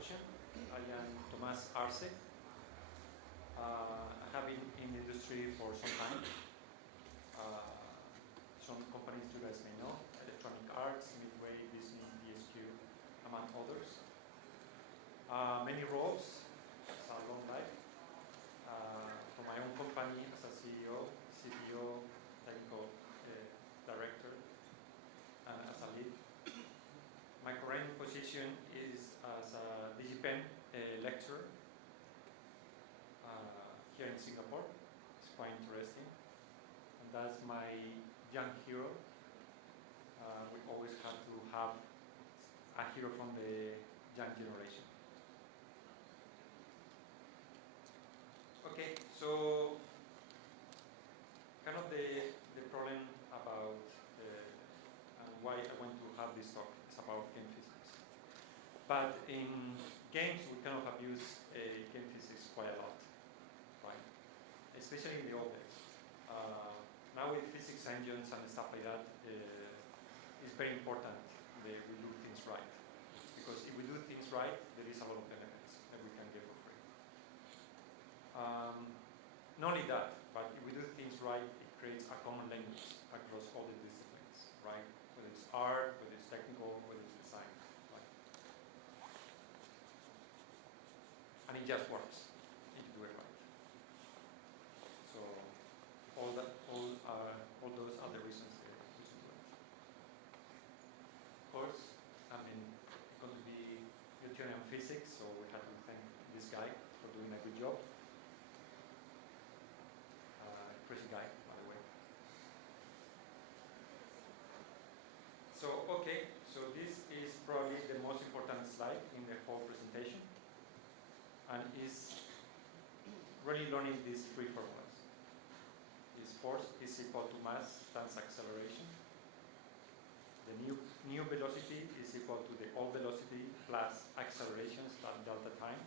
introduction. I am Tomas Arce. I have been in the industry for some time. Some companies you guys may know, Electronic Arts, Midway, Disney, DSQ, among others. Many roles, it's a long life. For my own company as a CEO, CTO, technical director, and as a lead. My current position is as a DigiPen lecturer here in Singapore. It's quite interesting. And that's my young hero. We always have to have a hero from the young generation. Okay, so kind of the problem about and why I want to have this talk is about game physics. But in games, we kind of abuse game physics quite a lot, right? Especially in the old days. Now with physics engines and stuff like that, it's very important that we do things right. Because if we do things right, there is a lot of benefits that we can get for free. Not only that, but if we do things right, it creates a common language across all the disciplines, right? Whether it's art, whether it's technical, whether it's design, right? And it just works if you do it right. So all those are the reasons that we should do it. Of course, I mean, it's going to be Newtonian physics, so we have to thank this guy for doing a good job. Crazy guy, by the way. So, okay, so this is probably the most important slide in the whole presentation, and is really learning these three formulas. Is force is equal to mass times acceleration. The new velocity is equal to the old velocity plus accelerations at delta time.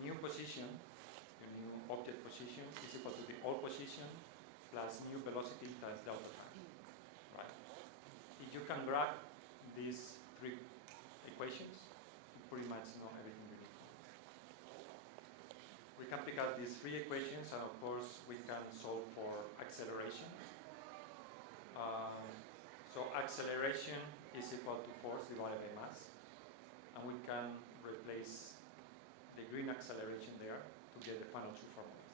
New position, the new object position, is equal to the old position plus new velocity times delta time. Right? If you can grab these three equations, you pretty much know everything you need. We can pick out these three equations, and of course we can solve for acceleration. So acceleration is equal to force divided by mass, and we can replace the green acceleration there to get the final two formulas,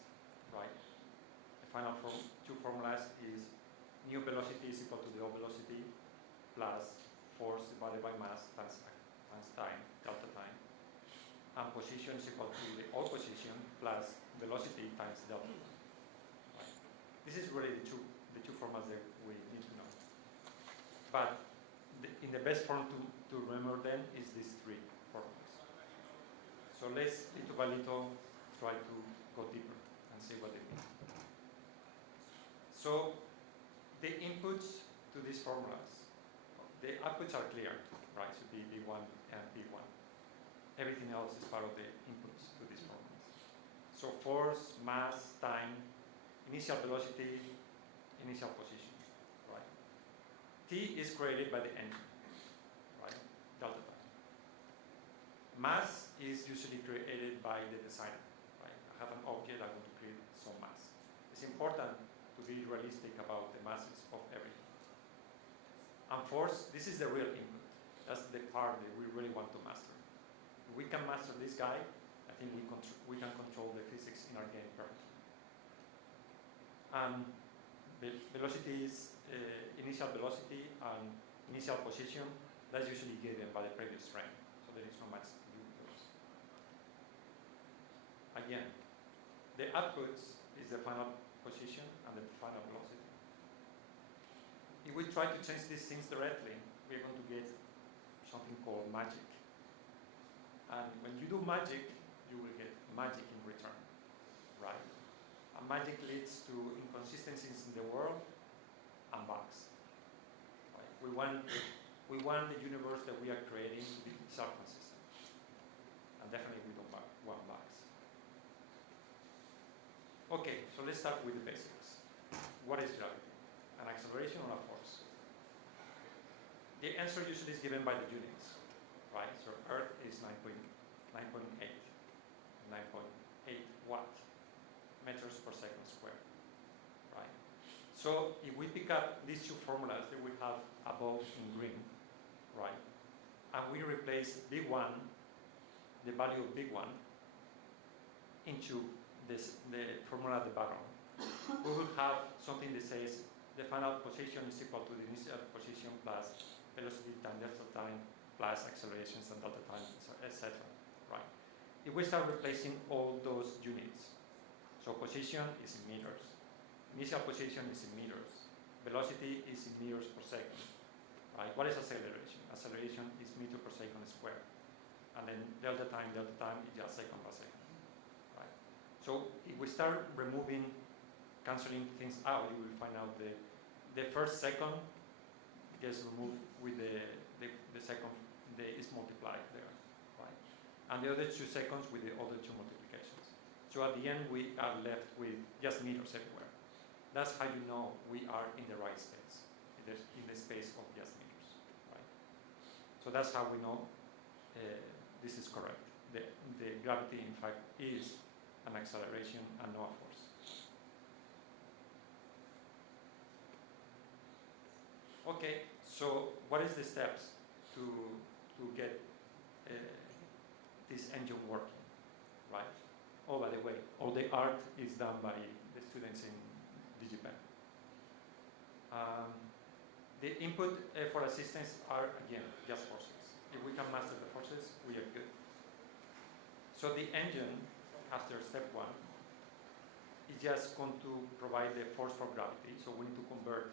right? The final two formulas is new velocity is equal to the old velocity plus force divided by mass times time, delta time. And position is equal to the old position plus velocity times delta time. Right? This is really the two formulas that we need to know. But in the best form to remember them is these three formulas. So let's little by little try to go deeper and see what they mean. So the inputs to these formulas, the outputs are clear, right? So B1 and B1. Everything else is part of the inputs to these formulas. So force, mass, time, initial velocity, initial position, right? T is created by the engine, right? Delta time. Mass is usually created by the designer, right? I have an object, I want to create some mass. It's important to be realistic about the masses of everything. And force, this is the real input. That's the part that we really want to master. If we can master this guy, I think we can control the physics in our game perfectly. And velocity is initial velocity and initial position. That's usually given by the previous frame. So there is not much to do with those. Again, the outputs is the final position and the final velocity. If we try to change these things directly, we're going to get something called magic. And when you do magic, you will get magic in return, right? And magic leads to inconsistencies in the world and bugs. Right? We want the universe that we are creating to be self-consistent. And definitely we don't want bugs. Okay, so let's start with the basics. What is gravity? An acceleration or a force? The answer usually is given by the units, right? So Earth is 19 So if we pick up these two formulas that we have above in green, right, and we replace big one, the value of big one, into the formula at the bottom, we will have something that says the final position is equal to the initial position plus velocity times delta time plus accelerations and delta time, etc. Right? If we start replacing all those units, so position is in meters, initial position is in meters, velocity is in meters per second. Right? What is acceleration? Acceleration is meter per second squared, and then delta time is just second per second. Right? So if we start removing, canceling things out, you will find out the first second gets removed with the second is multiplied there, right? And the other 2 seconds with the other 2 multiplications. So at the end we are left with just meters everywhere. That's how you know we are in the right space, in the space of just meters, right? So that's how we know this is correct. The gravity in fact is an acceleration and not a force. Okay, so what is the steps to get this engine working, right? Oh, by the way, all the art is done by the students in DigiPen. The input for assistance are, again, just forces. If we can master the forces, we are good. So the engine, after step 1, is just going to provide the force for gravity. So we need to convert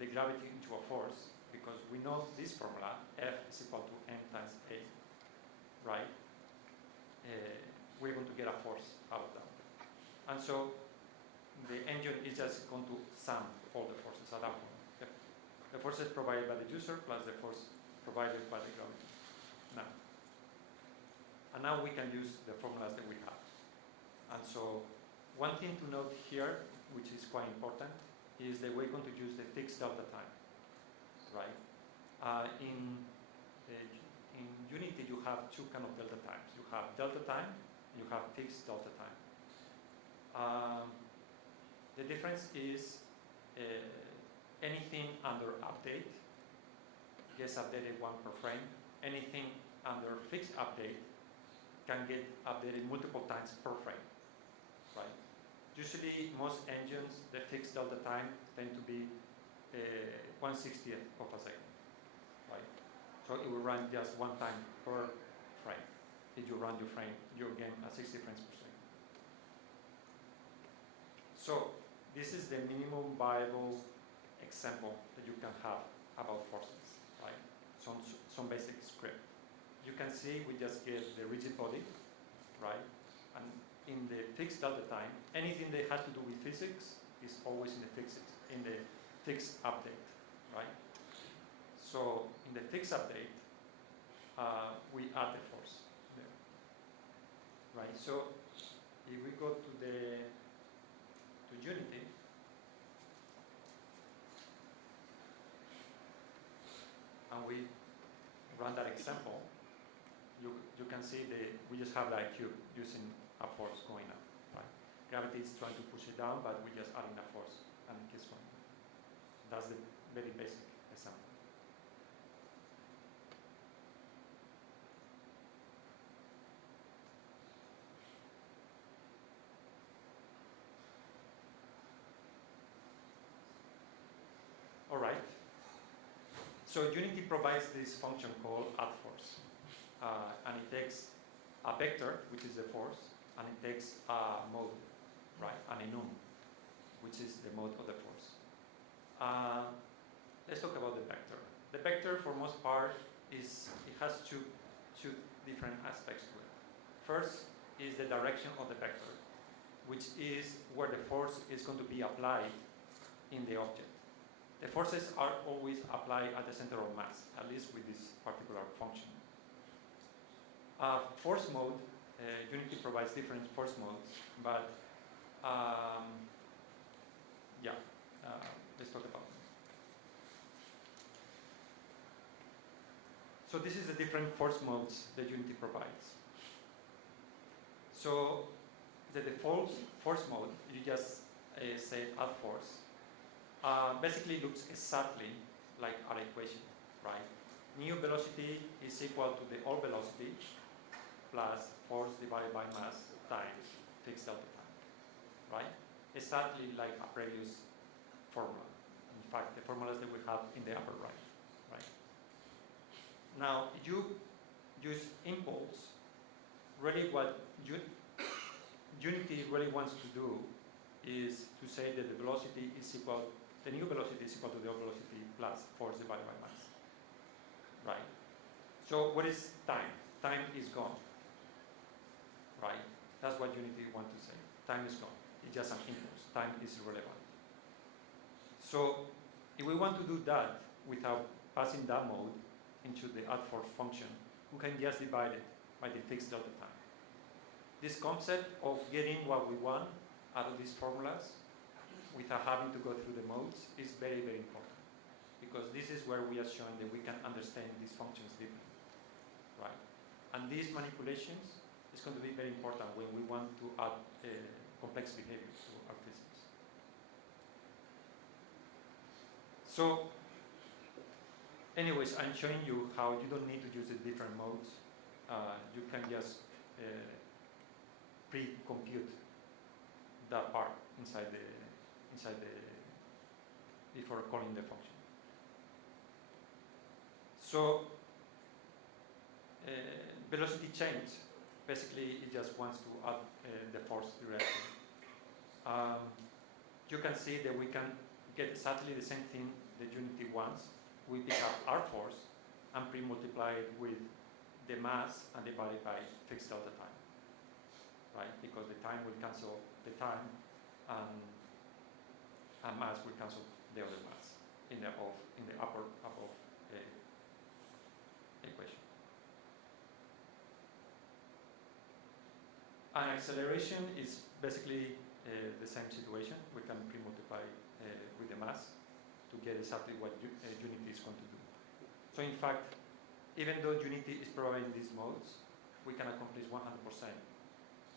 the gravity into a force, because we know this formula, F is equal to m times A, right? We're going to get a force out of that. And so the engine is just going to sum all the forces at that point. The forces provided by the user plus the force provided by the gravity. And now we can use the formulas that we have. And so one thing to note here, which is quite important, is that we're going to use the fixed delta time, right? In Unity, you have 2 kind of delta times. You have delta time, you have fixed delta time. The difference is anything under update gets updated 1 per frame. Anything under fixed update can get updated multiple times per frame, right? Usually, most engines, the fixed delta time tend to be 1/60th of a second, right? So it will run just 1 time per frame. If you run your frame, you'll gain 60 frames per second. So this is the minimum viable example that you can have about forces, right? Some basic script. You can see we just get the rigid body, right? And in the fixed delta time, anything that has to do with physics is always in the fixed update, right? So in the fixed update, we add the force there, right? So if we go to Unity, and we run that example, you can see that we just have that cube using a force going up, right? Gravity is trying to push it down, but we're just adding a force, and it keeps going. That's the very basic example. All right. So Unity provides this function called add force, and it takes a vector, which is the force, and it takes a mode, right, and a num, which is the mode of the force. Let's talk about the vector. The vector, for most part, it has two different aspects to it. First is the direction of the vector, which is where the force is going to be applied in the object. The forces are always applied at the center of mass, at least with this particular function. Force mode, Unity provides different force modes, but let's talk about them. So this is the different force modes that Unity provides. So the default force mode, you just say add force, basically looks exactly like our equation, right? New velocity is equal to the old velocity plus force divided by mass times fixed delta time, right? Exactly like a previous formula. In fact, the formulas that we have in the upper right, right? Now, you use impulse. Really, what Unity really wants to do is to say that the velocity is equal, the new velocity is equal to the old velocity plus force divided by mass, right? So what is time? Time is gone, right? That's what Unity wants to say. Time is gone. It's just an impulse. Time is irrelevant. So if we want to do that without passing that mode into the add force function, we can just divide it by the fixed delta time. This concept of getting what we want out of these formulas without having to go through the modes is very, very important, because this is where we are showing that we can understand these functions deeply, right? And these manipulations is going to be very important when we want to add complex behavior to our physics. So, anyways, I'm showing you how you don't need to use the different modes. You can just pre-compute that part inside the before calling the function. So velocity change basically it just wants to add the force directly. You can see that we can get exactly the same thing that Unity wants. We pick up our force and pre-multiply it with the mass and divide it by fixed delta time, right? Because the time will cancel the time and mass will cancel the other mass in the upper above equation. And acceleration is basically the same situation. We can pre-multiply with the mass to get exactly what Unity is going to do. So in fact, even though Unity is providing these modes, we can accomplish 100%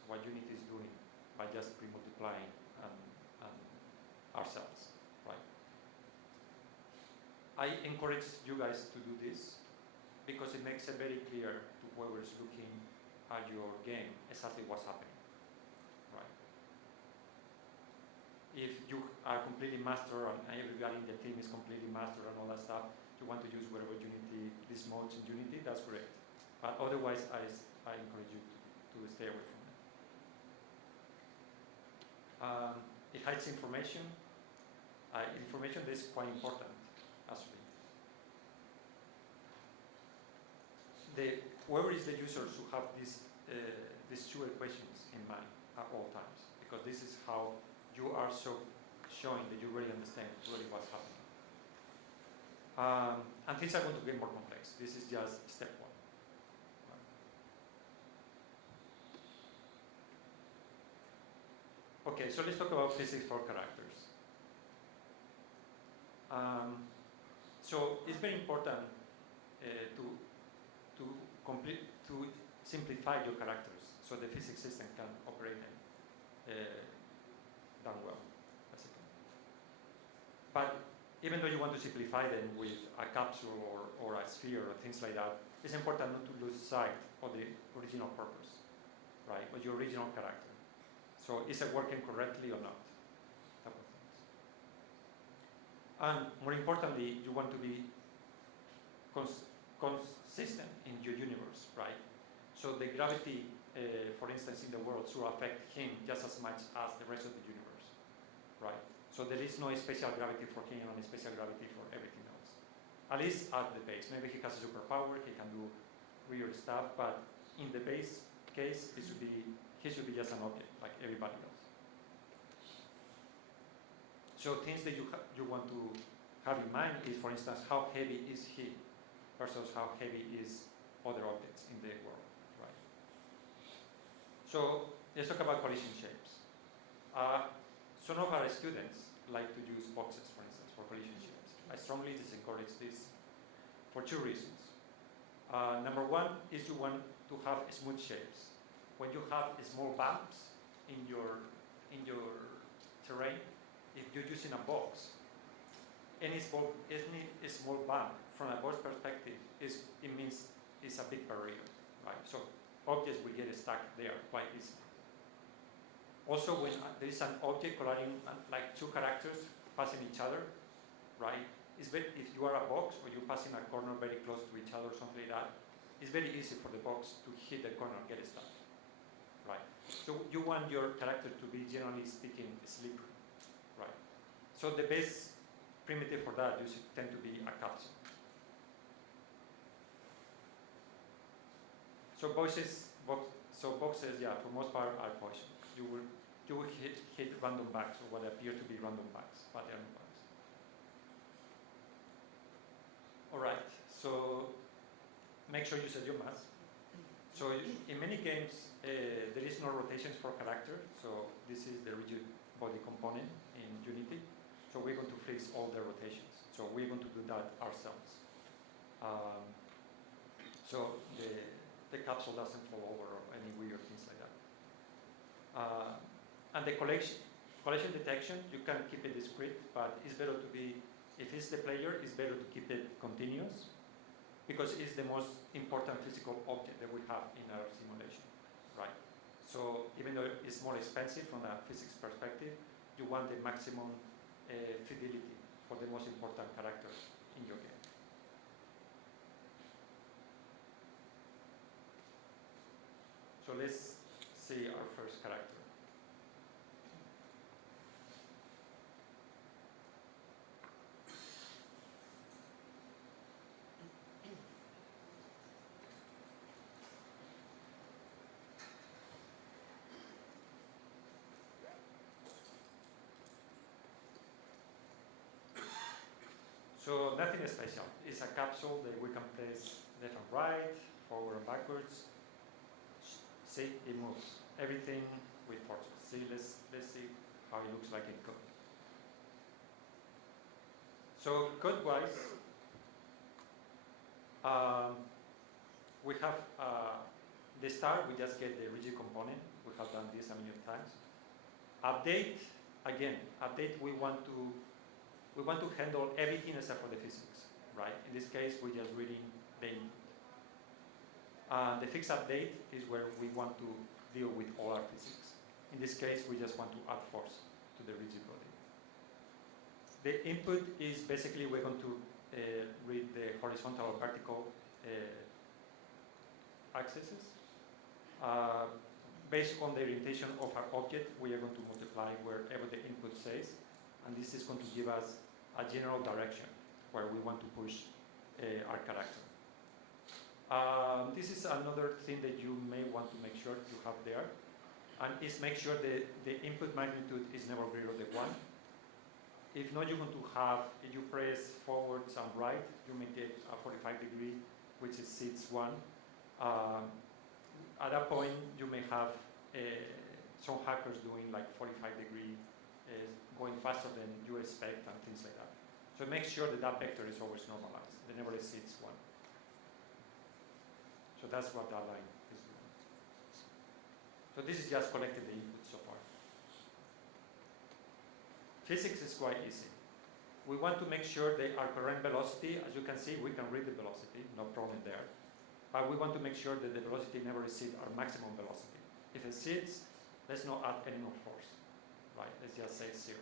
what Unity is doing by just pre-multiplying ourselves, right? I encourage you guys to do this because it makes it very clear to whoever is looking at your game exactly what's happening, right? If you are completely master and everybody in the team is completely master and all that stuff, you want to use whatever Unity, these modes in Unity, that's great. But otherwise, I encourage you to stay away from it. It hides information. Information that is quite important, actually. Whoever is the users who have these two equations in mind at all times, because this is how you are showing that you really understand really what's happening. And things are going to get more complex. This is just step one. Okay, so let's talk about physics for characters. So it's very important to simplify your characters so the physics system can operate them done well, basically. But even though you want to simplify them with a capsule or a sphere or things like that, it's important not to lose sight of the original purpose, right? Or your original character. So is it working correctly or not? Type of things. And more importantly, you want to be consistent in your universe, right? So the gravity, for instance, in the world should affect him just as much as the rest of the universe, right? So there is no special gravity for him and special gravity for everything else. At least at the base. Maybe he has a superpower, he can do weird stuff, but in the base case, he should be just an object like everybody else. So things that you want to have in mind is, for instance, how heavy is he versus how heavy is other objects in the world, right? So let's talk about collision shapes. Some of our students like to use boxes, for instance, for collision shapes. I strongly disencourage this for two reasons. Number one is you want to have smooth shapes. When you have small bumps in your terrain, if you're using a box, any small bump from a board's perspective means it's a big barrier, right? So objects will get stuck there quite easily. Also, when there is an object colliding like two characters passing each other, right? It's very, if you are a box or you're passing a corner very close to each other or something like that, it's very easy for the box to hit the corner and get stuck, right? So you want your character to be, generally speaking, slippery, right? So the best primitive for that usually tend to be a capsule. So boxes, yeah, for most part are poison. You will hit random bags or what appear to be random bags, pattern bags. All right, so make sure you set your mass. So in many games, there is no rotations for character. So this is the rigid body component in Unity. So we're going to freeze all the rotations. So we're going to do that ourselves. So the capsule doesn't fall over or any weird things like that. And the collision detection, you can keep it discrete, but it's better to be, if it's the player, it's better to keep it continuous because it's the most important physical object that we have in our simulation, right? So even though it's more expensive from a physics perspective, you want the maximum fidelity for the most important character in your game. So let's see our first character. So nothing special. It's a capsule that we can place left and right, forward and backwards. See, it moves. Everything with forces. See, let's see how it looks like in code. So code-wise, we have the start. We just get the rigid component. We have done this a million times. Update. Again, update. We want to handle everything except for the physics, right? In this case, we're just reading the input. The fix update is where we want to deal with all our physics. In this case, we just want to add force to the rigid body. The input is basically we're going to read the horizontal or vertical axes. Based on the orientation of our object, we are going to multiply wherever the input says, and this is going to give us a general direction where we want to push our character. This is another thing that you may want to make sure you have there, and is make sure the input magnitude is never greater than 1. If not, you're going to have, if you press forwards and right, you may get a 45 degree, which is seeds 1. At that point, you may have some hackers doing like 45 degree, going faster than you expect and things like that. So make sure that that vector is always normalized. It never exceeds 1. So that's what that line is doing. So this is just collecting the input so far. Physics is quite easy. We want to make sure that our current velocity, as you can see, we can read the velocity, no problem there. But we want to make sure that the velocity never exceeds our maximum velocity. If it exceeds, let's not add any more force, right? Let's just say 0.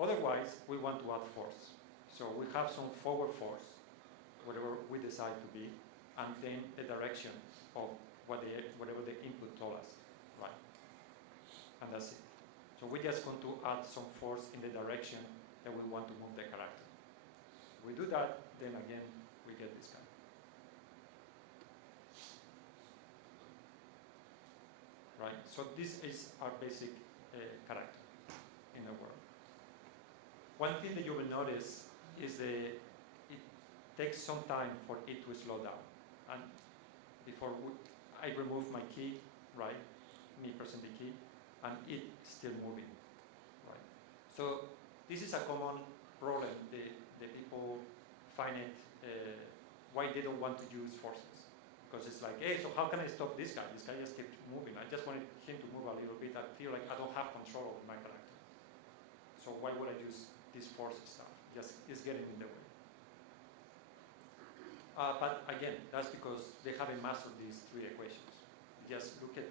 Otherwise, we want to add force. So we have some forward force, whatever we decide to be, and then the direction of whatever the input told us, right? And that's it. So we're just going to add some force in the direction that we want to move the character. We do that, then again, we get this kind. Right? So this is our basic character in the world. One thing that you will notice is it takes some time for it to slow down. And before I remove my key, right, me pressing the key, and it's still moving, right? So this is a common problem. The people find it, why they don't want to use forces. Because it's like, hey, so how can I stop this guy? This guy just keeps moving. I just wanted him to move a little bit. I feel like I don't have control over my character. So why would I use this force stuff? just is getting in the way. But again, that's because they haven't mastered these three equations. Just look at,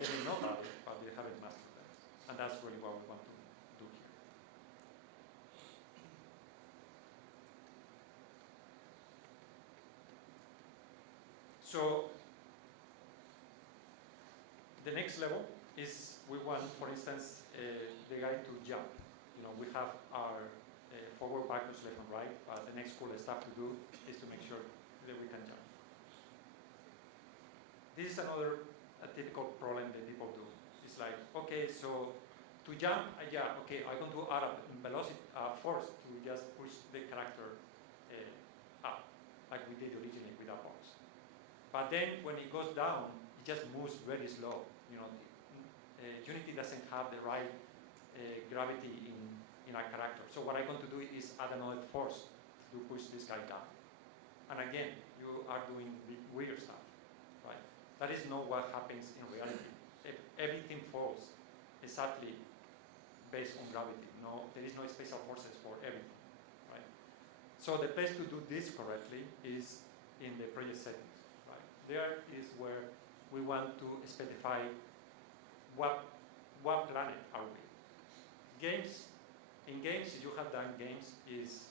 they know about it, but they haven't mastered that. And that's really what we want to do here. So the next level is we want, for instance, the guy to jump. You know, we have our forward, backwards, left and right, but the next cool stuff to do is to make sure that we can jump. This is another typical problem that people do. It's like, okay, so to jump, yeah, okay, I'm going to add a velocity force to just push the character up, like we did originally with our box. But then when it goes down, it just moves very slow. You know, Unity doesn't have the right gravity in our character. So what I'm going to do is add another force to push this guy down. And again, you are doing weird stuff, right? That is not what happens in reality. Everything falls exactly based on gravity. No, there is no special forces for everything, right? So the place to do this correctly is in the project settings, right? There is where we want to specify what planet are we. In games, if you have done games, is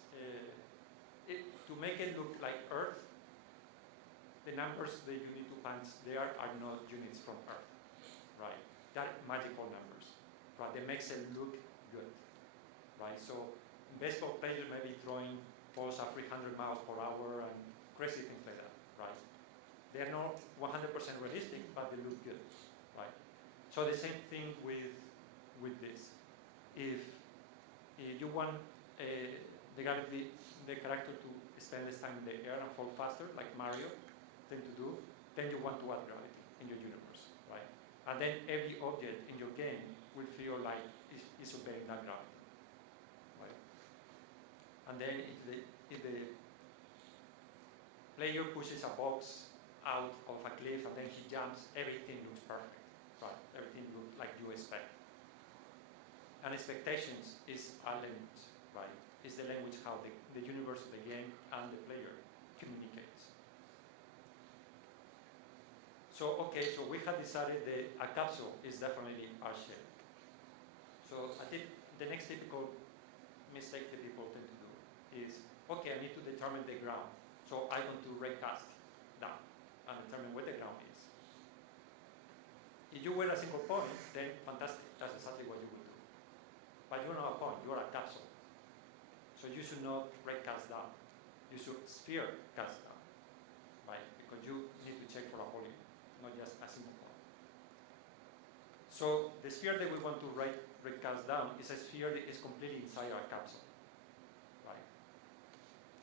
to make it look like Earth, the numbers that you need to punch there are not units from Earth, right? They're magical numbers, right? That makes it look good, right? So baseball players may be throwing balls at 300 miles per hour and crazy things like that, right? They're not 100% realistic, but they look good, right? So the same thing with this. If you want the character to spend less time in the air and fall faster, like Mario tend to do, then you want to add gravity in your universe, right? And then every object in your game will feel like it's obeying that gravity, right? And then if the player pushes a box out of a cliff and then he jumps, everything looks perfect, right? Everything looks like you expect. And expectations is a language, right? It's the language how the universe of the game and the player communicates. So, okay, so we have decided that a capsule is definitely Arce. So I think the next typical mistake that people tend to do is, okay, I need to determine the ground. So I'm going to recast that and determine where the ground is. If you were a single point, then fantastic, that's exactly what you would do. But you're not a point, you're a capsule. So you should not recast down. You should sphere cast down, right? Because you need to check for a polygon, not just a single point. So the sphere that we want to recast down is a sphere that is completely inside our capsule, right?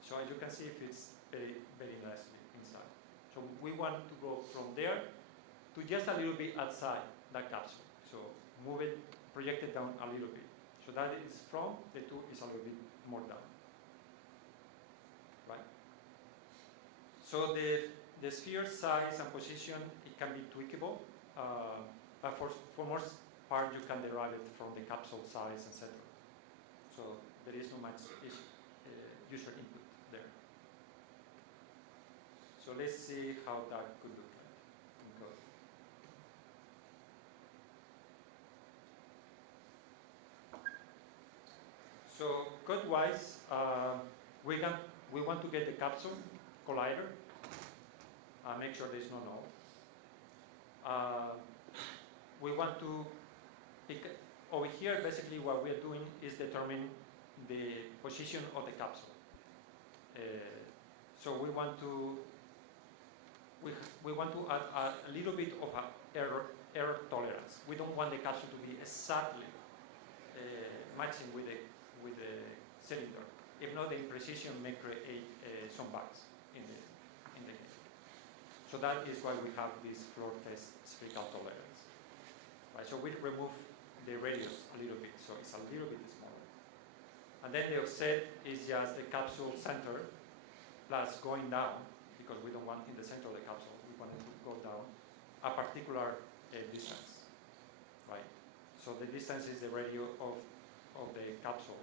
So as you can see, it fits very, very nicely inside. So we want to go from there to just a little bit outside that capsule. So move it, project it down a little bit. So that is from, the 2 is a little bit more down, right? So the sphere size and position, it can be tweakable, but for most part you can derive it from the capsule size, etc. So there is no much user input there. So let's see how that could look like in code. So code-wise, we want to get the Capsule Collider. Make sure there's no null. We want to pick over here. Basically, what we're doing is determine the position of the capsule. So we want to add a little bit of error tolerance. We don't want the capsule to be exactly matching with the cylinder. If not, the imprecision may create some bugs in the game. So that is why we have this floor test spherical tolerance. Right, so we remove the radius a little bit, so it's a little bit smaller. And then the offset is just the capsule center plus going down, because we don't want in the center of the capsule, we want it to go down a particular distance, right? So the distance is the radius of the capsule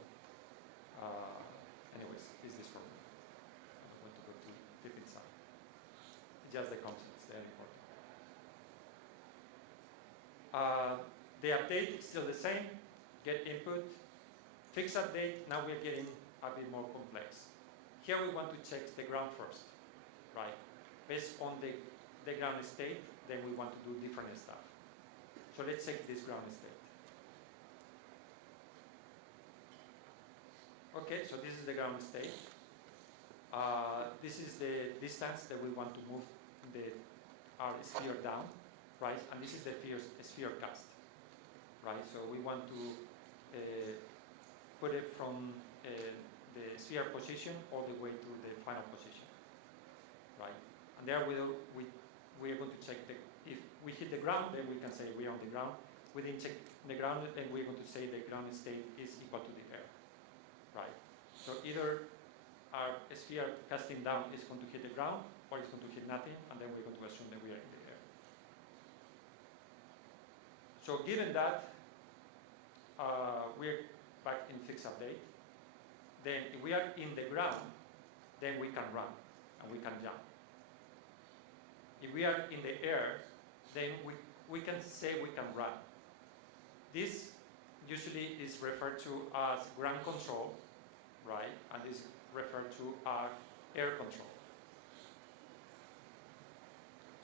Anyways, is this formula. I don't want to go too deep inside. Just the concepts, they are important. The update is still the same. Get input, fix update. Now we're getting a bit more complex. Here we want to check the ground first, right? Based on the ground state, then we want to do different stuff. So let's check this ground state. Okay, so this is the ground state. This is the distance that we want to move our sphere down, right? And this is the sphere cast, right? So we want to put it from the sphere position all the way to the final position, right? And there we are going to check if we hit the ground, then we can say we are on the ground. We didn't check the ground, then we're going to say the ground state is equal to the air, right? So either our sphere casting down is going to hit the ground, or it's going to hit nothing, and then we're going to assume that we are in the air. So given that, we're back in fixed update. Then if we are in the ground, then we can run and we can jump. If we are in the air, then we can say we can run. This usually is referred to as ground control, right? And is referred to as air control.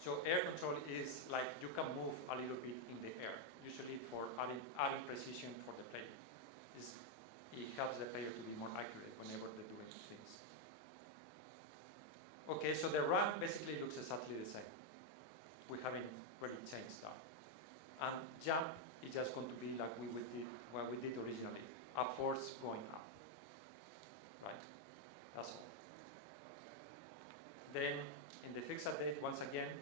So air control is like you can move a little bit in the air, usually for adding precision for the player. It helps the player to be more accurate whenever they're doing things. Okay, so the run basically looks exactly the same. We haven't really changed that. And jump is just going to be like what we did originally, a force going up. Right? That's all. Then in the fixed update, once again,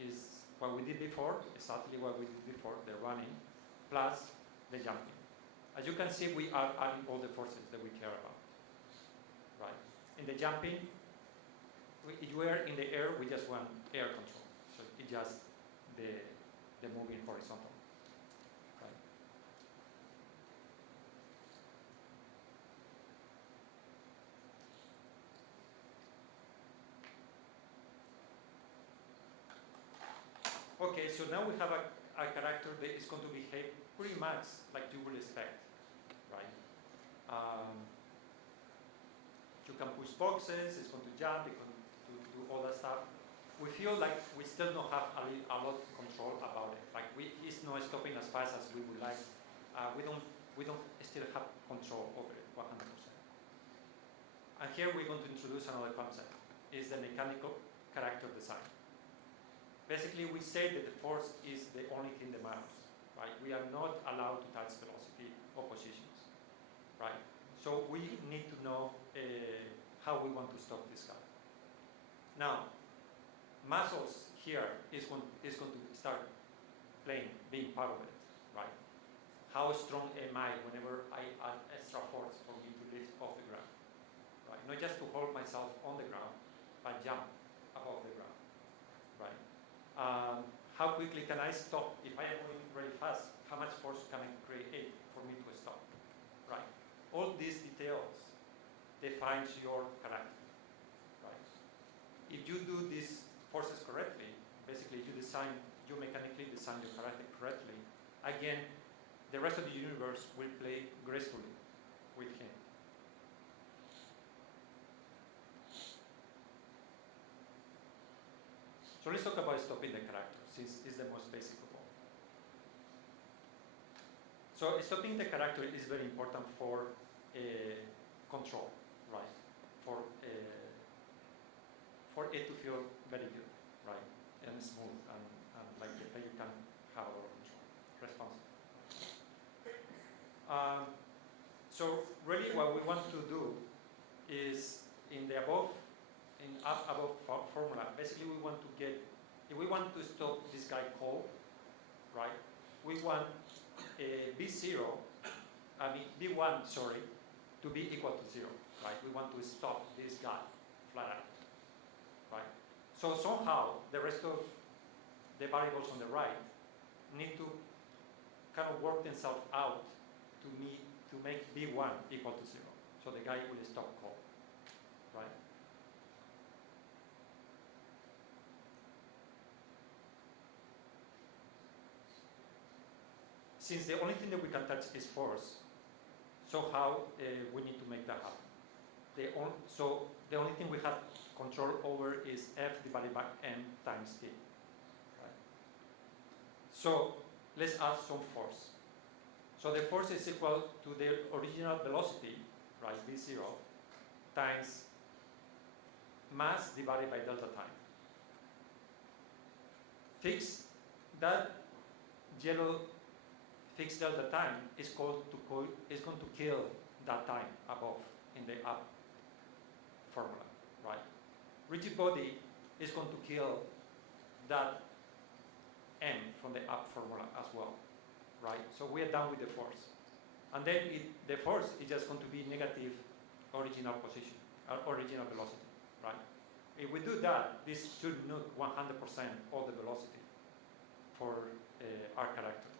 is what we did before, exactly what we did before, the running, plus the jumping. As you can see, we are adding all the forces that we care about, right? In the jumping, if we are in the air, we just want air control. So it's just the moving horizontal, right? Okay, so now we have a character that is going to behave pretty much like you would expect, right? You can push boxes, it's going to jump, it's going to do all that stuff. We feel like we still don't have a lot of control about it. Like it's not stopping as fast as we would like. We don't still have control over it 100%. And here we're going to introduce another concept, is the mechanical character design. Basically, we say that the force is the only thing that matters, right? We are not allowed to touch velocity or positions, right? So we need to know how we want to stop this guy. Now, muscles here is going to start being part of it, right? How strong am I whenever I add extra force for me to lift off the ground, right? Not just to hold myself on the ground, but jump above the ground, right? How quickly can I stop? If I am going very fast, how much force can I create for me to stop, right? All these details defines your character, right? If you do these forces correctly, basically you mechanically design your character correctly, again, the rest of the universe will play gracefully with him. So let's talk about stopping the character, since it's the most basic of all. So stopping the character is very important for control, right? For it to feel very good, right? And smooth, and like the player can have a lot of control, responsible. So really what we want to do is in the above formula, basically we want to get, if we want to stop this guy cold, right, we want B1, to be equal to 0, right? We want to stop this guy flat out, right? So somehow the rest of the variables on the right need to kind of work themselves out to make B1 equal to 0. So So the guy will stop cold, right? Since the only thing that we can touch is force, so how we need to make that happen? So the only thing we have control over is F divided by M times T. Right? So let's add some force. So the force is equal to the original velocity, right, V0, times mass divided by delta time. That yellow fixed delta time is going to kill that time above in the up formula, right? Rigid body is going to kill that M from the up formula as well, right? So we are done with the force. And then the force is just going to be negative original position, original velocity, right? If we do that, this should nuke 100% of the velocity for our character.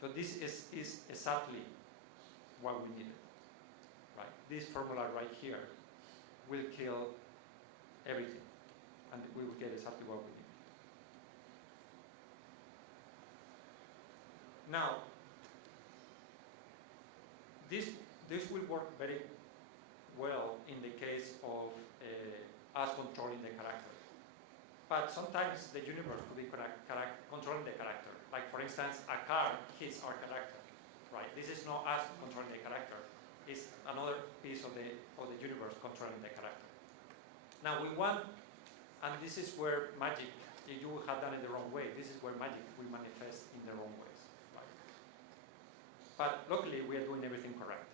So this is exactly what we needed, right? This formula right here will kill everything, and we will get exactly what we need. Now, this will work very well in the case of us controlling the character. But sometimes the universe could be controlling the character. Like, for instance, a car hits our character, right? This is not us controlling the character. It's another piece of the universe controlling the character. Now we want, and this is where magic, if you have done it the wrong way, this is where magic will manifest in the wrong ways, right? But luckily, we are doing everything correct.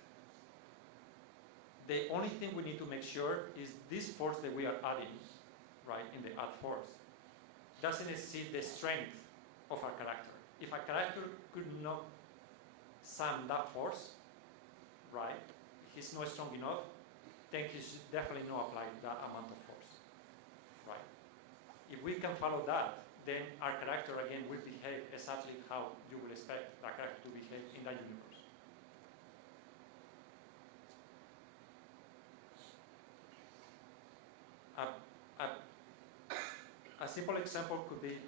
The only thing we need to make sure is this force that we are adding, right, in the add force, doesn't exceed the strength of our character. If a character could not sum that force, right, he's not strong enough, then he should definitely not apply that amount of force, right? If we can follow that, then our character again will behave exactly how you would expect a character to behave in that universe. A simple example could be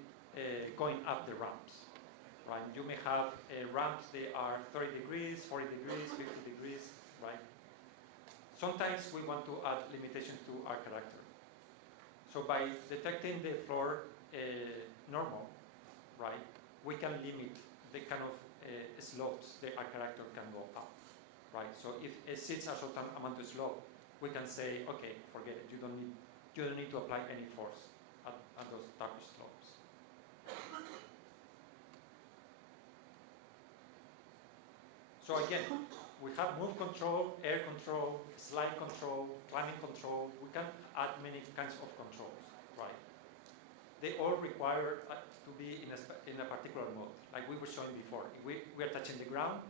going up the ramps, right? You may have ramps that are 30 degrees, 40 degrees, 50 degrees, right? Sometimes we want to add limitations to our character. So by detecting the floor normal, right, we can limit the kind of slopes that our character can go up, right? So if it sits a certain amount of slope, we can say, okay, forget it. You don't need to apply any force at those darker slopes. So again, we have move control, air control, slide control, climbing control. We can add many kinds of controls, right? They all require to be in a particular mode, like we were showing before. If we are touching the ground,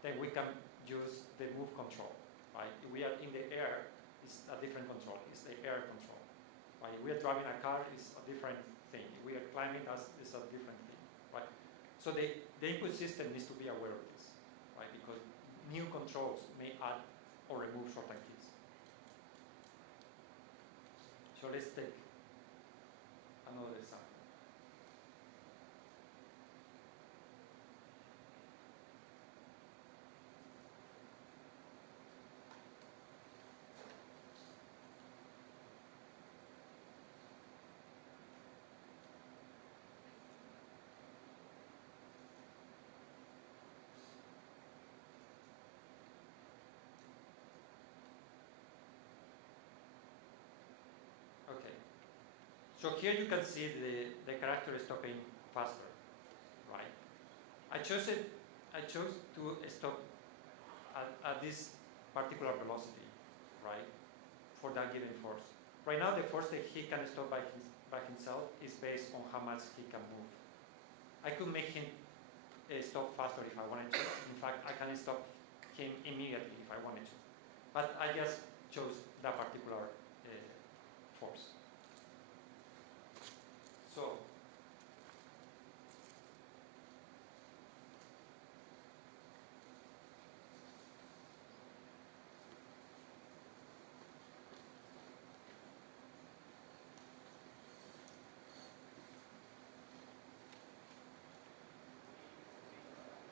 then we can use the move control, right? If we are in the air, it's a different control. It's the air control. Right? If we are driving a car, it's a different thing. If we are climbing, it's a different thing, right? So the input system needs to be aware of this, right? Because new controls may add or remove certain keys. So let's take another example. Okay. So here you can see the character is stopping faster, right? I chose to stop at this particular velocity, right, for that given force. Right now, the force that he can stop by himself is based on how much he can move. I could make him stop faster if I wanted to. In fact, I can stop him immediately if I wanted to. But I just chose that particular force. So,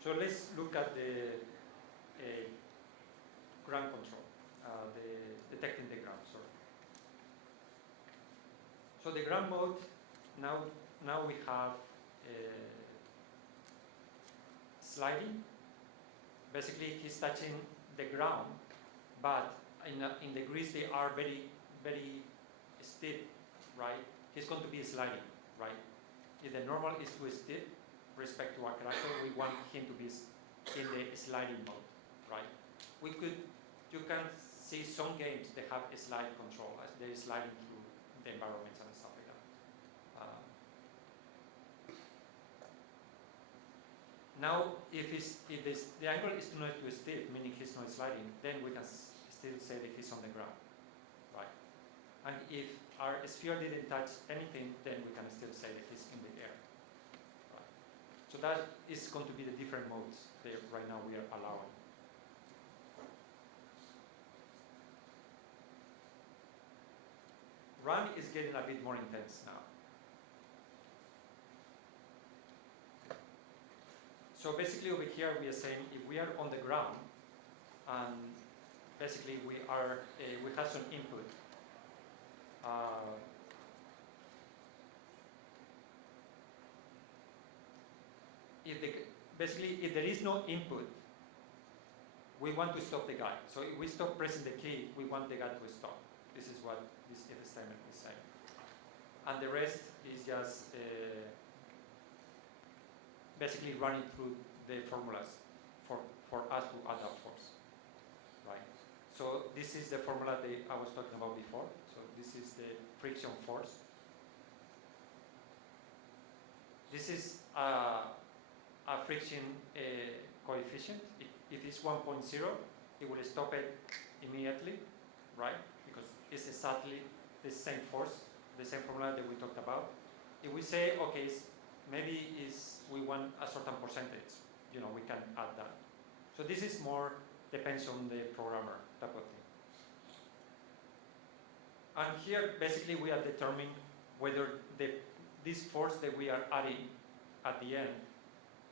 So let's look at the ground control, the detecting the ground, sorry. So the ground mode, now we have sliding. Basically, he's touching the ground, but in the grease they are very, very steep, right? He's going to be sliding, right? If the normal is too steep, respect to our character, we want him to be in the sliding mode, right? You can see some games that have a slide control, as they're sliding through the environments and stuff like that. Now, if the angle is not too steep, meaning he's not sliding, then we can still say that he's on the ground, right? And if our sphere didn't touch anything, then we can still say that he's in the air. So that is going to be the different modes that right now we are allowing. Run is getting a bit more intense now. So basically over here we are saying if we are on the ground and basically we have some input. If there is no input, we want to stop the guy. So if we stop pressing the key, we want the guy to stop. This is what this if statement is saying. And the rest is just basically running through the formulas for us to add that force, right? So this is the formula that I was talking about before. So this is the friction force. This is a friction coefficient. If it's 1.0, it will stop it immediately, right? Because it's exactly the same force, the same formula that we talked about. If we say, okay, maybe we want a certain percentage, we can add that. So this is more depends on the programmer type of thing. And here, basically, we are determining whether this force that we are adding at the end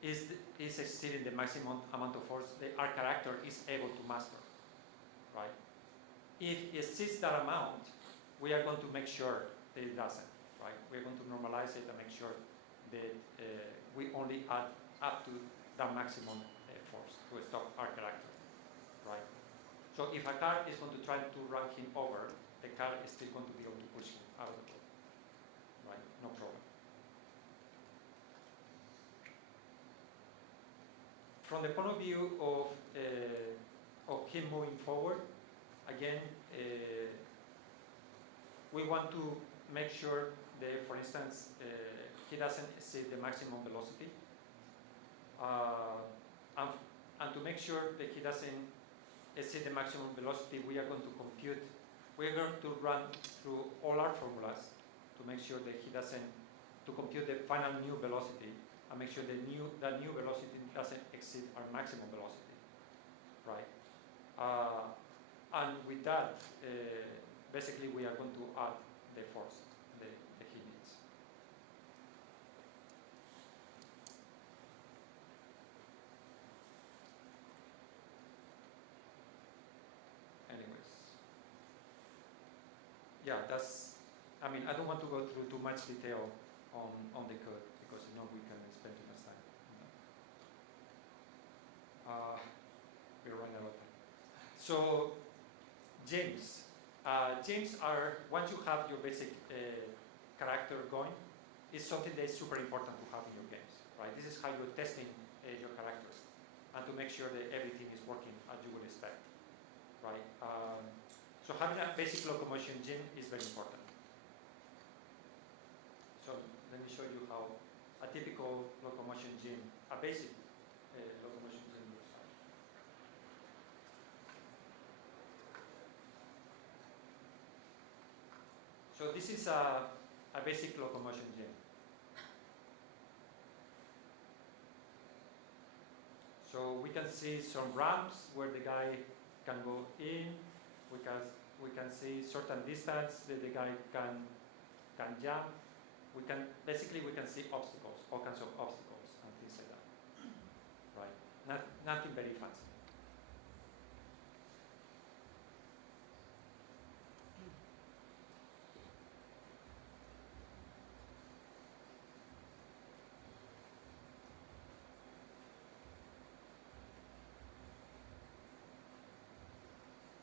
is exceeding the maximum amount of force that our character is able to master, right? If it exceeds that amount, we are going to make sure that it doesn't, right? We're going to normalize it and make sure that we only add up to that maximum force to stop our character, right? So if a car is going to try to run him over, the car is still going to be able to push him out of the road, right? No problem. From the point of view of him moving forward, again, we want to make sure that, for instance, he doesn't exceed the maximum velocity. And to make sure that he doesn't exceed the maximum velocity, we are going to run through all our formulas to make sure that he doesn't, to compute the final new velocity and make sure that new velocity doesn't exceed our maximum velocity, right? And with that, basically we are going to add the force that he needs. Anyways, yeah, I don't want to go through too much detail on the code because we can spend too much time. We're running out of time. So James are, once you have your basic character going, it's something that is super important to have in your games, right? This is how you're testing your characters and to make sure that everything is working as you would expect, right? So having a basic locomotion gym is very important. So let me show you how a typical locomotion gym, a basic locomotion gym looks like. So this is a basic locomotion gym. So we can see some ramps where the guy can go in. We can see certain distance that the guy can jump. We can see obstacles, all kinds of obstacles and things like that, right? nothing very fancy.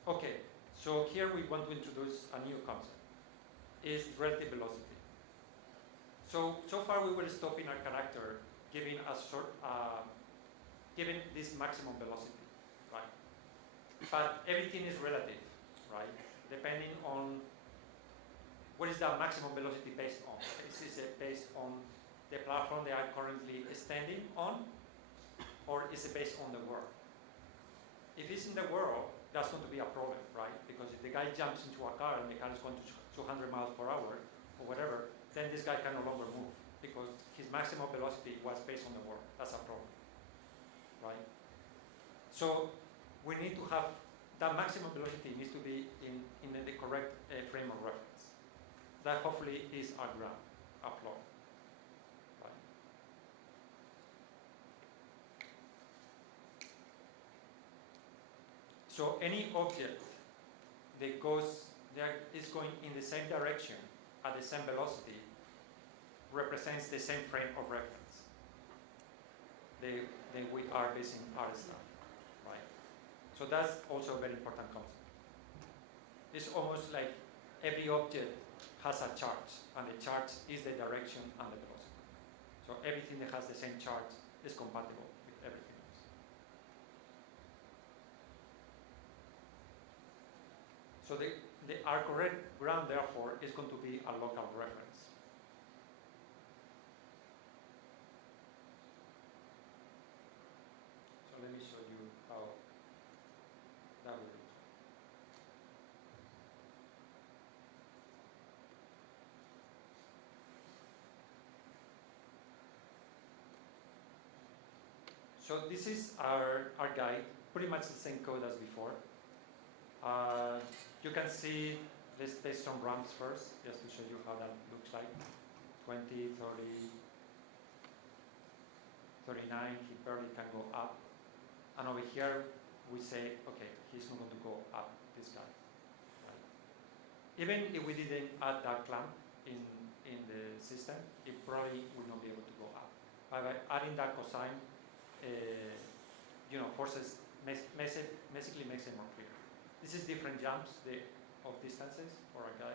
Okay, so here we want to introduce a new concept. Is relative velocity. So far we were stopping our character giving giving this maximum velocity, right? But everything is relative, right? Depending on what is the maximum velocity based on. Is it based on the platform they are currently standing on, or is it based on the world? If it's in the world, that's going to be a problem, right? Because if the guy jumps into a car and the car is going to 200 miles per hour or whatever, then this guy can no longer move because his maximum velocity was based on the world. That's a problem, right? So we need to have that maximum velocity needs to be in the correct frame of reference. That hopefully is our ground, our floor. Right? So any object that is going in the same direction at the same velocity represents the same frame of reference. Then we are basing our stuff, right? So that's also a very important concept. It's almost like every object has a charge, and the charge is the direction and the velocity. So everything that has the same charge is compatible with everything else. So our correct ground, therefore, is going to be a local reference. So let me show you how that will look. So this is our guide, pretty much the same code as before. You can see let's test some ramps first, just to show you how that looks like. 20, 30, 39, he barely can go up. And over here, we say, okay, he's not going to go up, this guy. Right? Even if we didn't add that clamp in the system, it probably would not be able to go up. By adding that cosine, forces basically makes it more clear. This is different jumps of distances for a guy.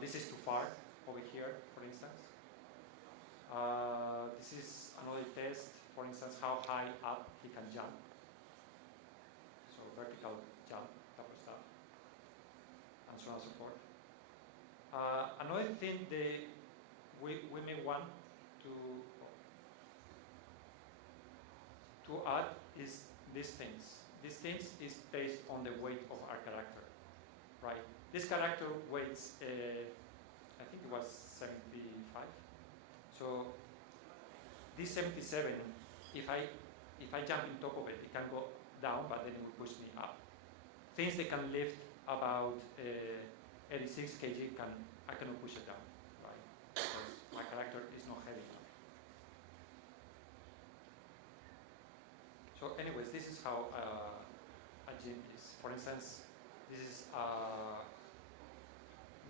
This is too far over here, for instance. This is another test, for instance, how high up he can jump. So vertical jump, type of stuff, and so on and so forth. Another thing we may want to add is these things. These things is based on the weight of our character, right? This character weighs, I think it was 75. So this 77, if I jump on top of it, it can go down, but then it will push me up. Things that can lift about 86 kg, I cannot push it down, right? Because my character is not heavy enough. So anyways, this is how a gym is. For instance, this is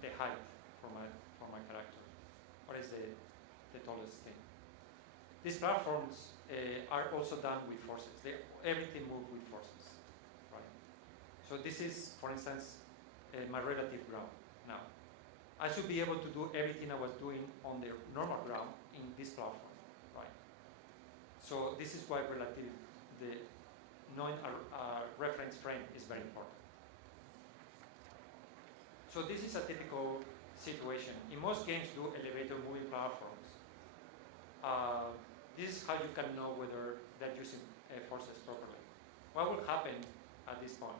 the height for my character. What is the tallest thing? These platforms are also done with forces. Everything moves with forces, right? So this is, for instance, my relative ground. Now, I should be able to do everything I was doing on the normal ground in this platform, right? So this is why knowing a reference frame is very important. So this is a typical situation. In most games do elevator moving platforms. This is how you can know whether they're using forces properly. What will happen at this point?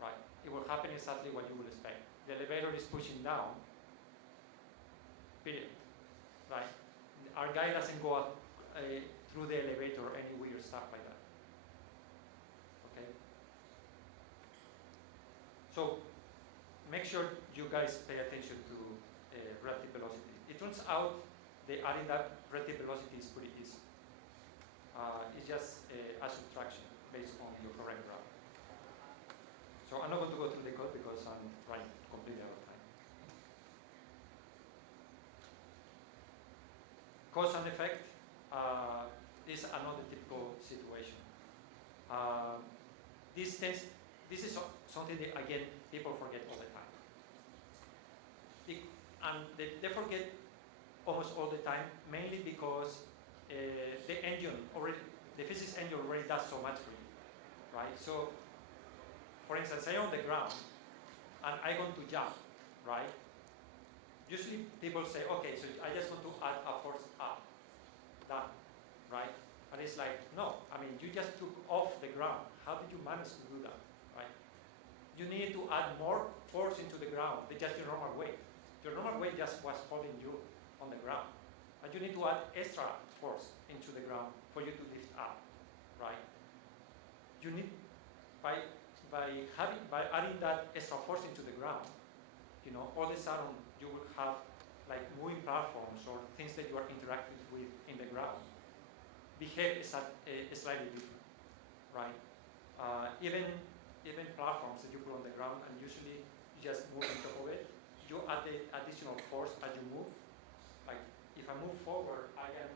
Right, it will happen exactly what you would expect. The elevator is pushing down, period, right? Our guy doesn't go up through the elevator or any weird stuff like that, okay? So make sure you guys pay attention to relative velocity. It turns out the adding that relative velocity is pretty easy. It's just a subtraction based on your programming graph. So I'm not going to go through the code because I'm running completely out of time. Cause and effect is another typical situation. This is something that, again, people forget all the time. And they forget almost all the time, mainly because the physics engine already does so much for you, right? So, for instance, I'm on the ground, and I want to jump, right? Usually people say, okay, so I just want to add a force up, done, right? And it's like, no, I mean, you just took off the ground. How did you manage to do that, right? You need to add more force into the ground than just your normal weight. Your normal weight just was holding you on the ground. And you need to add extra force into the ground for you to lift up, right? You need, by adding that extra force into the ground, you know, all of a sudden you will have like moving platforms or things that you are interacting with in the ground behave slightly different, right? Even platforms that you put on the ground and usually you just move on top of it, you add the additional force as you move. Like if I move forward, I am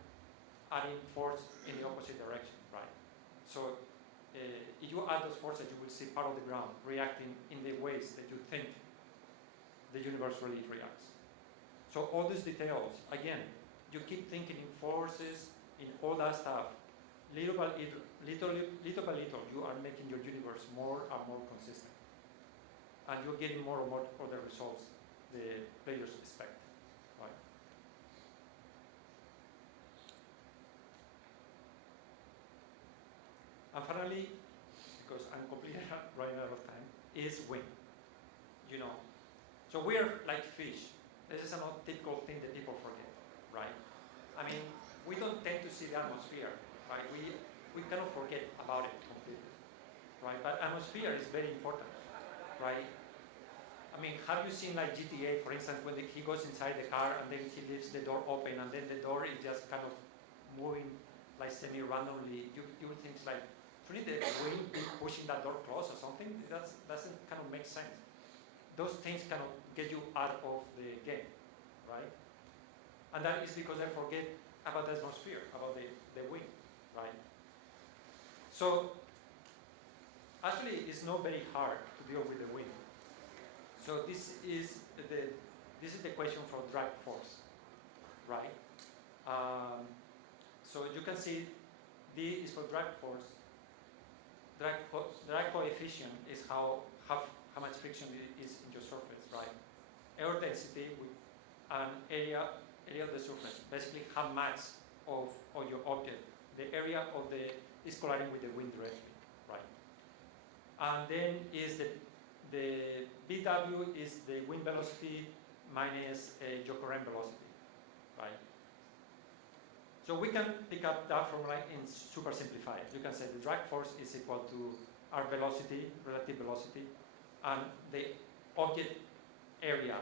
adding force in the opposite direction, right? So if you add those forces, you will see part of the ground reacting in the ways that you think the universe really reacts. So all these details, again, you keep thinking in forces, in all that stuff. Little by little, you are making your universe more and more consistent. And you're getting more and more of the results the players expect, right? And finally, because I'm completely running out of time, is wind. You know, so we are like fish. This is another typical thing that people forget, right? I mean, we don't tend to see the atmosphere, right? We cannot forget about it completely, right? But atmosphere is very important, right? I mean, have you seen like GTA, for instance, when he goes inside the car and then he leaves the door open and then the door is just kind of moving like semi-randomly? You would think like, shouldn't the wind be pushing that door closed or something? That doesn't kind of make sense. Those things kind of get you out of the game, right? And that is because they forget about the atmosphere, about the wind, right? So actually, it's not very hard to deal with the wind. So this is the question for drag force, right? So you can see D is for drag force. Drag coefficient is how much friction is in your surface, right? Air density and area of the surface, basically how much of your object, the area of is colliding with the wind directly, right? And then is the BW is the wind velocity minus your current velocity, right? So we can pick up that formula and super simplify it. You can say the drag force is equal to our velocity, relative velocity, and the object area,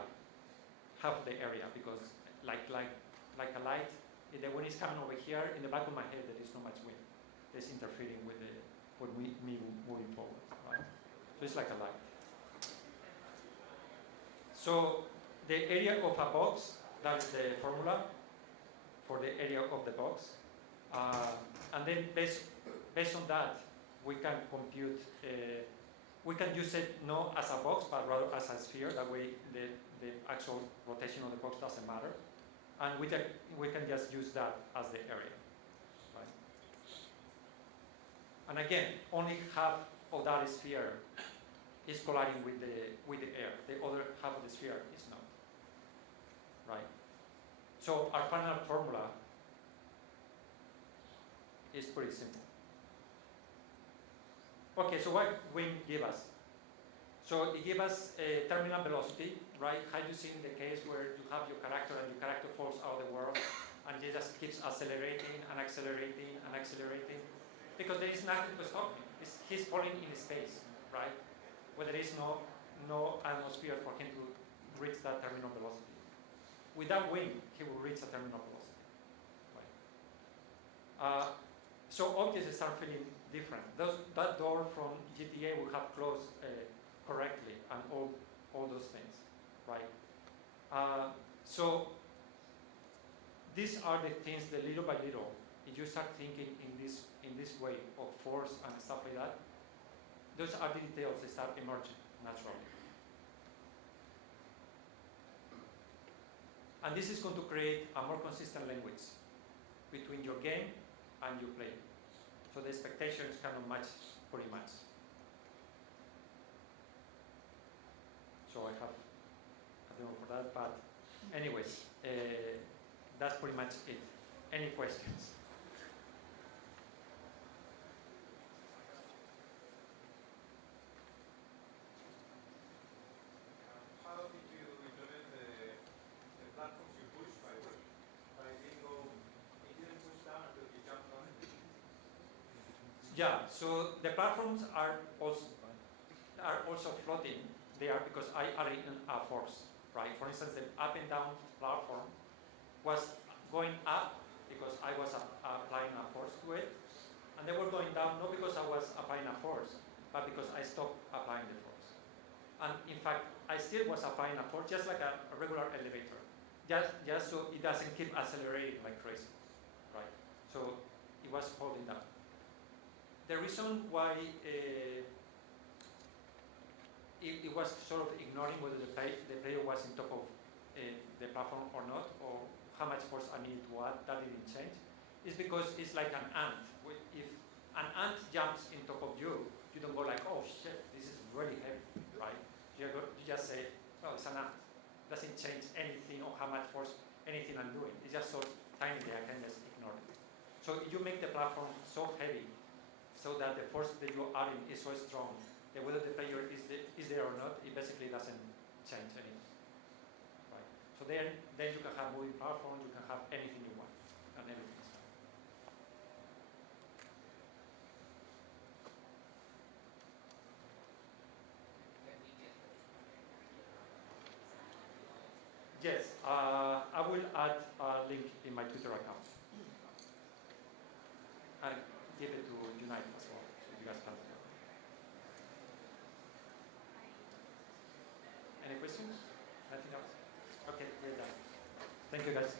half the area, because like a light, if the wind is coming over here, in the back of my head there is not much wind. It's interfering with me moving forward, right? So it's like a light. So the area of a box, that is the formula for the area of the box. And then based on that, we can compute, we can use it not as a box, but rather as a sphere. That way the actual rotation of the box doesn't matter. And we can just use that as the area, right? And again, only half of that sphere is colliding with the air. The other half of the sphere is not, right? So our final formula is pretty simple. Okay, so what wind give us? So it gives us a terminal velocity, right? Have you seen the case where you have your character and your character falls out of the world and it just keeps accelerating and accelerating and accelerating? Because there is nothing to stop him. He's falling in space, right? Where there is no atmosphere for him to reach that terminal velocity. Without wind, he will reach a terminal velocity. So objects start feeling different. That door from GTA will have closed correctly, and all those things, right? So these are the things that little by little, if you start thinking in this way of force and stuff like that, those are the details that start emerging naturally. And this is going to create a more consistent language between your game and your play. So the expectations cannot match pretty much. So I don't know for that, but anyways, that's pretty much it. Any questions? How did you implement the platforms you push by the way? It didn't push down until you jumped on it? Yeah, so the platforms are also floating there because I added in a force, right? For instance, the up and down platform was going up because I was applying a force to it, and they were going down not because I was applying a force, but because I stopped applying the force. And in fact, I still was applying a force just like a regular elevator, just so it doesn't keep accelerating like crazy, right? So it was holding down. The reason why it was sort of ignoring whether the player was on top of the platform or not, or how much force I needed to add, that didn't change, is because it's like an ant. If an ant jumps on top of you, you don't go like, oh shit, this is really heavy, right? You just say, well, it's an ant. It doesn't change anything or how much force, anything I'm doing. It's just so tiny that I can just ignore it. So you make the platform so heavy so that the force that you're adding is so strong that whether the player is there or not, it basically doesn't change anything. Right? So then you can have moving platforms, you can have anything you want, and everything is fine. Yes, I will add a link in my Twitter account. And give it to Unite as well, so you guys can. Any questions? Nothing else? Okay, we're done. Thank you guys.